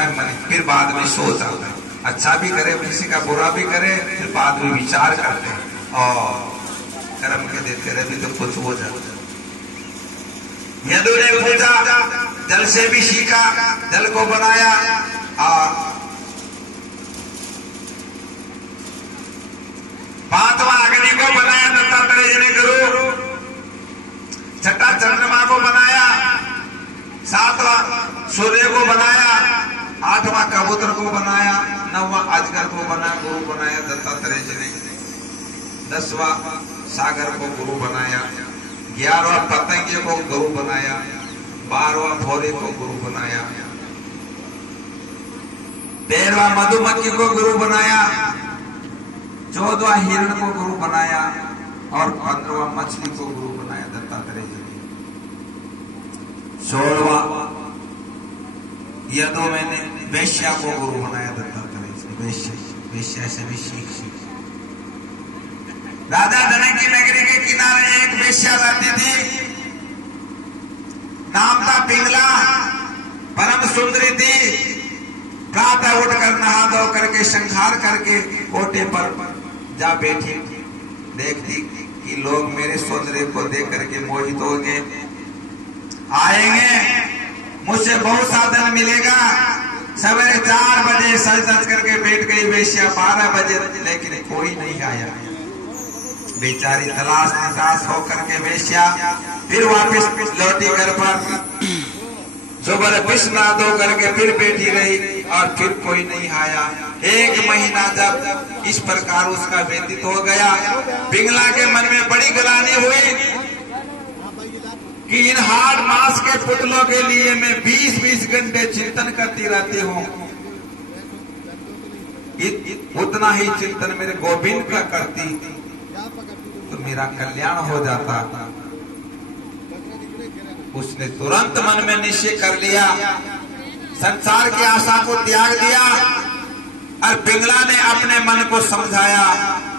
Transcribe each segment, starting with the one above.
आता है मन, फिर बाद में सोच आता है, अच्छा भी करे किसी का बुरा भी करे, फिर बाद में विचार करते हैं और कर्म के देते रहते तो कुछ हो जाता। यदु ने पूछा, जल से भी सीखा, जल को बनाया और पांचवा अग्नि को बनाया दत्तात्रेय ने गुरु, छठा चंद्रमा को बनाया, सातवां सूर्य को बनाया, आठवां कबूतर को बनाया, नौवां अजगर को गुरु बनाया दत्तात्रेय जी ने, 10वां सागर को गुरु बनाया, 11वां पतंगे को गुरु बनाया, 12वां भौरे को गुरु बनाया, 13वां मधुमक्खी को गुरु बनाया, 14वां हिरण को गुरु बनाया और 15वां मछली को गुरु बनाया दत्तात्रेय जी ने। 16वां यदु मैंने वेश्या को गुरु बनाया दत्तात्रेय जी ने। वेश्या से भी सीख राजा जनक की नगरी के किनारे एक वेश्या रहती थी, नाम था पिंगला, परम सुंदरी थी। प्रातः उठकर नहा धो करके शंखार करके कोटे पर जा बैठी, देखती कि लोग मेरे सौंदर्य को देख करके मोहित हो गए, आएंगे मुझसे बहुत साधन मिलेगा। सवेरे 4 बजे सज धज करके बैठ गई वेश्या, 12 बजे लेकिन कोई नहीं आया। बेचारी तलाश निकास होकर के वेश्या फिर वापस लौटी घर पर, सुबह बिस्ना धो करके फिर बैठी रही और फिर कोई नहीं आया। 1 महीना जब इस प्रकार उसका व्यतीत हो गया, पिंगला के मन में बड़ी ग्लानि हुई कि इन हाड़ मांस के पुतलों के लिए मैं 20-20 घंटे चिंतन करती रहती हूँ, उतना ही चिंतन मेरे गोविंद का करती तो मेरा कल्याण हो जाता। उसने तुरंत मन में निश्चय कर लिया, संसार की आशा को त्याग दिया और पिंगला ने अपने मन को समझाया।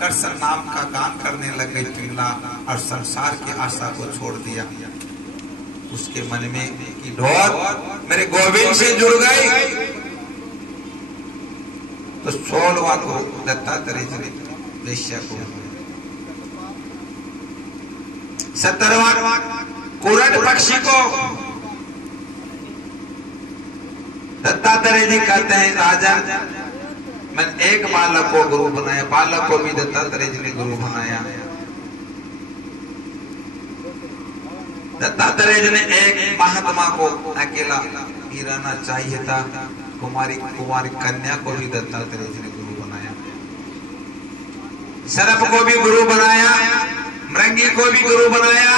कृष्ण नाम का गान करने लग गई पिंगला और संसार की आशा को छोड़ दिया। उसके मन में की डोर मेरे गोविंद से जुड़ गई। तो 16वां को दत्तात्रेय जी ने वेश्या को, 17वां कुरट पक्षी को दत्तात्रेय जी कहते हैं, राजा मैंने एक बालक को गुरु बनाया, बालक को भी दत्तात्रेय जी ने गुरु बनाया। दत्तात्रेय जी ने एक महात्मा को अकेला ही रहना चाहिए था, कुमारी कन्या को भी दत्तात्रेय जी ने गुरु बनाया। सर्प को भी गुरु बनाया, मृंगी को भी गुरु बनाया,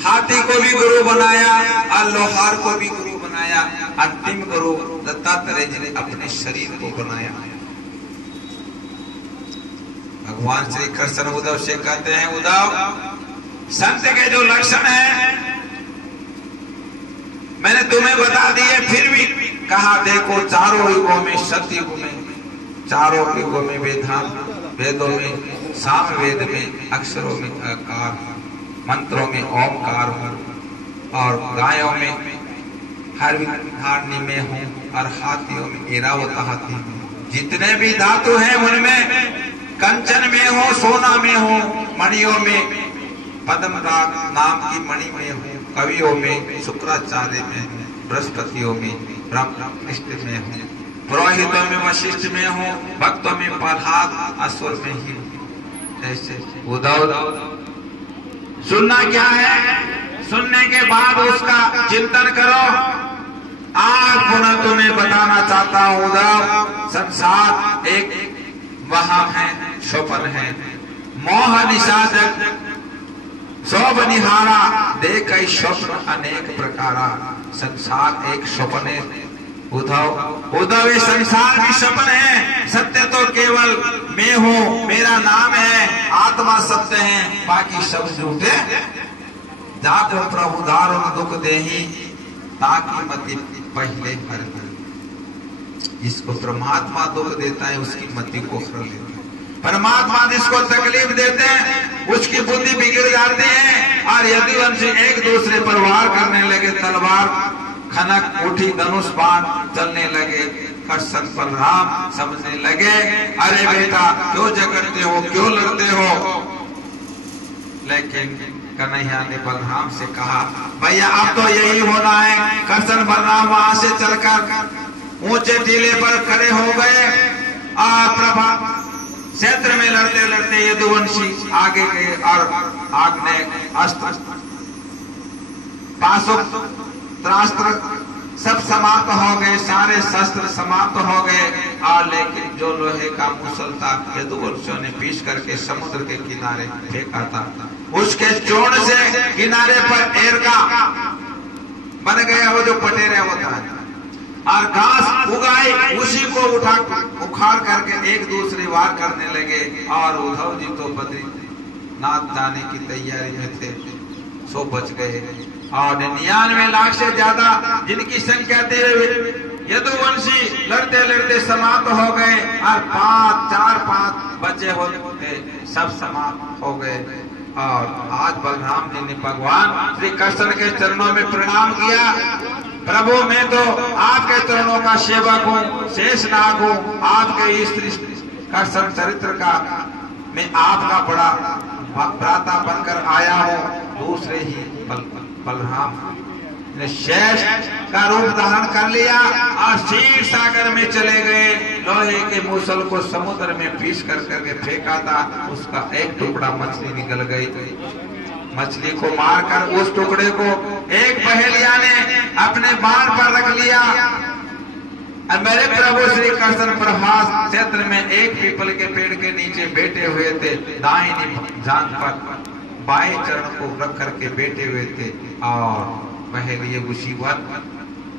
हाथी को भी गुरु बनाया और लोहार को भी गुरु बनाया। अंतिम गुरु दत्तात्रेय जी ने अपने शरीर को बनाया। भगवान श्री कृष्ण उद्धव से कहते हैं, उद्धव संत के जो लक्षण है मैंने तुम्हें बता दिए, फिर भी कहा देखो चारों युगों में सत्य युग में, चारों युगों में वेदों में, साम वेद में अक्षरों में अकार, मंत्रों में ओमकार हूँ और गायों में हरणी में हूँ और हाथियों में ऐरावत हाथी हूँ। जितने भी धातु हैं उनमें कंचन में हूँ, सोना में हूँ, मणियों में पद्म राग नाम की मणि में हूँ, कवियों में शुक्राचार्य में, बृहस्पतियों में ब्रह्मनिष्ठ में हूँ, पुरोहितों में वशिष्ठ में हूँ, भक्तों में प्रहलाद असुर में ही हूँ। ऐसे उद्धव सुनना क्या है, सुनने के बाद उसका चिंतन करो। आज पुनः तुम्हें बताना चाहता हूँ उद्धव, संसार एक वहम है, स्वप्न है, मोह निषादक सब निहारा, देख स्वप्न अनेक प्रकारा। संसार एक स्वप्न है उद्धव, ये संसार भी स्वप्न है, सत्य तो केवल मैं हूँ, मेरा नाम है, आत्मा सत्य है, बाकी सब झूठे। जातो प्रभु दारुण दुख देही, ताकि मति पहले हर जिसको परमात्मा दुख देता है उसकी मति को हर लेता है। परमात्मा जिसको तकलीफ देते हैं उसकी बुद्धि बिगड़ जाती है और यदि उनसे एक दूसरे पर वार करने लगे तलवार खनक उठी धनुष बाण चलने लगे। कृष्ण बलराम समझने लगे, अरे बेटा क्यों झगड़ते हो, क्यों लड़ते हो। लेकिन कन्हैया ने बलराम से कहा, भैया अब तो यही होना है। कृष्ण बलराम वहां से चलकर ऊंचे टीले पर खड़े हो गए और प्रभा क्षेत्र में लड़ते लड़ते यदुवंशी आगे गए और आग्नेय अस्त्र पाशुक त्रास्त्र सब समाप्त हो गए, सारे शस्त्र समाप्त हो गए। और लेकिन जो लोहे का मुसल था यदुवंशियों ने पीस करके समुद्र के किनारे फेंका था, उसके चोट से किनारे पर एरका बन गया, वो जो पटेरे होता है, और घास उगाई, उसी को उखाड़ करके एक दूसरे वार करने लगे। और उद्धव जी तो बद्रीनाथ जाने की तैयारी में थे, सो बच गए। और 99 लाख से ज्यादा जिनकी संख्या थी यदुवंशी लड़ते लड़ते समाप्त हो गए, और 4-5 बचे होते सब समाप्त हो गए। और आज बलराम जी ने भगवान श्री कृष्ण के चरणों में प्रणाम किया, प्रभु मैं तो आपके चरणों का सेवक हूँ, शेषनाग हूँ, आपके इस कृष्ण चरित्र का मैं आपका बड़ा भ्राता बनकर आया हूँ। दूसरे ही बलराम ने शेष का रूप धारण कर लिया और क्षीर सागर में चले गए। लोहे के मूसल को समुद्र में पीस करके फेंका था, उसका एक टुकड़ा मछली निकल गई। मछली को मारकर उस टुकड़े को एक पहेलिया ने अपने बाण पर रख लिया। और मेरे प्रभु श्री कृष्ण प्रभास क्षेत्र में एक पीपल के पेड़ के नीचे बैठे हुए थे, दाहिनी जांघ पर बाएं चरण को रख करके बैठे हुए थे। और पहेलिया उसी वक्त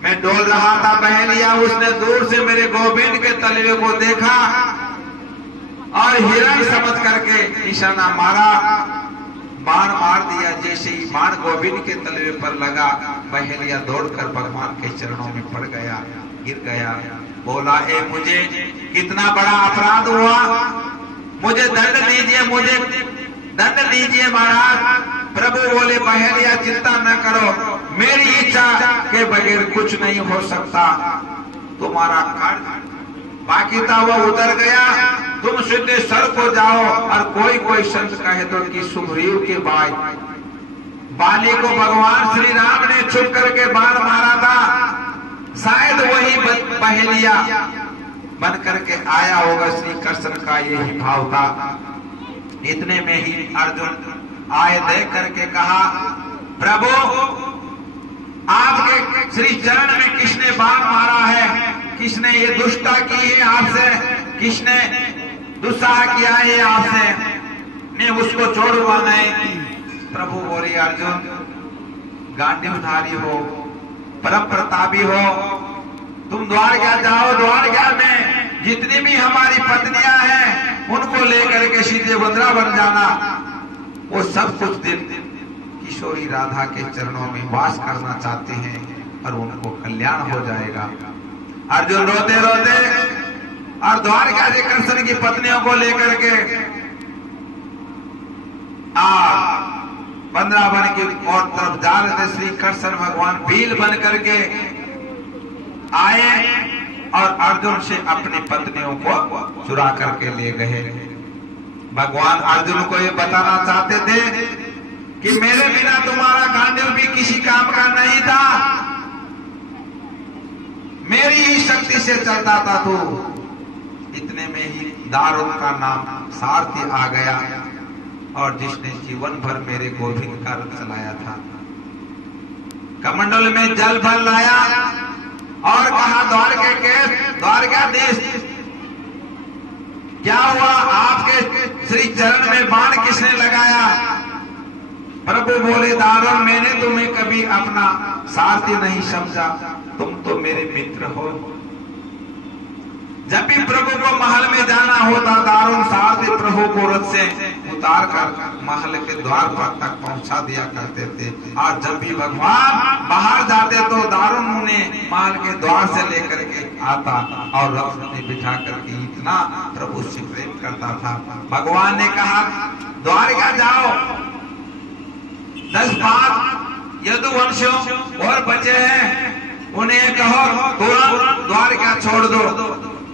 मैं डोल रहा था, पहेलिया उसने दूर से मेरे गोविंद के तलवे को देखा और हिरण समझ करके निशाना मारा, बाण मार दिया। जैसे ही बाण गोविंद के तलवे पर लगा, पहेलिया दौड़कर भगवान के चरणों में पड़ गया, गिर गया, बोला ए मुझे कितना बड़ा अपराध हुआ, मुझे दंड दीजिए, मुझे दंड दीजिए महाराज। प्रभु बोले पहेलिया चिंता न करो, मेरी इच्छा के बगैर कुछ नहीं हो सकता, तुम्हारा कर्ज बाकी था वो उतर गया, तुम सीधे सर को जाओ। और कोई संत कहे तो कि सुग्रीव के भाई बाली को भगवान श्री राम ने छुप करके बाण मारा था, शायद वही पहेलिया बन करके आया होगा। श्री कृष्ण का यही भाव था। इतने में ही अर्जुन आए, देख करके कहा, प्रभु आपके श्री चरण में किसने बाण मारा है, किसने ये दुष्टता की है आपसे, किसने दुस्साह किया है आपसे, मैं उसको छोड़ूंगा नहीं। प्रभु बोले अर्जुन गांडीवधारी हो, परम प्रतापी हो, तुम द्वारका जाओ, द्वारका में जितनी भी हमारी पत्नियां हैं उनको लेकर के सीधे वृंदावन जाना। वो सब कुछ दिन किशोरी राधा के चरणों में वास करना चाहते हैं और उनको कल्याण हो जाएगा। अर्जुन रोते रोते और द्वारका जी कृष्ण की पत्नियों को लेकर के वृंदावन की और तरफ जा रहे थे। श्री कृष्ण भगवान भील बन करके आए और अर्जुन से अपनी पत्नियों को चुरा करके ले गए। भगवान अर्जुन को ये बताना चाहते थे कि मेरे बिना तुम्हारा गांडीव भी किसी काम का नहीं था, मेरी ही शक्ति से चलता था तू। इतने में ही दारुण का नाम सारथी आ गया और जिसने जीवन भर मेरे गोविंद का रथ चलाया था, कमंडल में जल भर लाया और कहा द्वारकाधीश क्या हुआ, आपके श्री चरण में बाण किसने लगाया। प्रभु बोले दारुण मैंने तुम्हें कभी अपना सारथी नहीं समझा, तुम तो मेरे मित्र हो। जब भी प्रभु को महल में जाना होता दारुण सारथी प्रभु को रथ से उतार कर महल के द्वार पर तक पहुंचा दिया करते थे। और जब भी भगवान बाहर जाते तो दारुण उन्हें महल के द्वार से लेकर के आता और रथ में बिठा करके इतना प्रभु से प्रेम करता था। भगवान ने कहा द्वारका जाओ, 10 बार यदुवंशियों और बचे हैं, उन्हें कहो तुरंत द्वारका छोड़ दो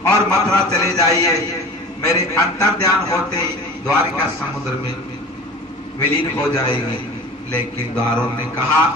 और मथुरा चले जाइए। मेरे अंतर ध्यान होते ही द्वारका समुद्र में विलीन हो जाएगी। लेकिन द्वारों ने कहा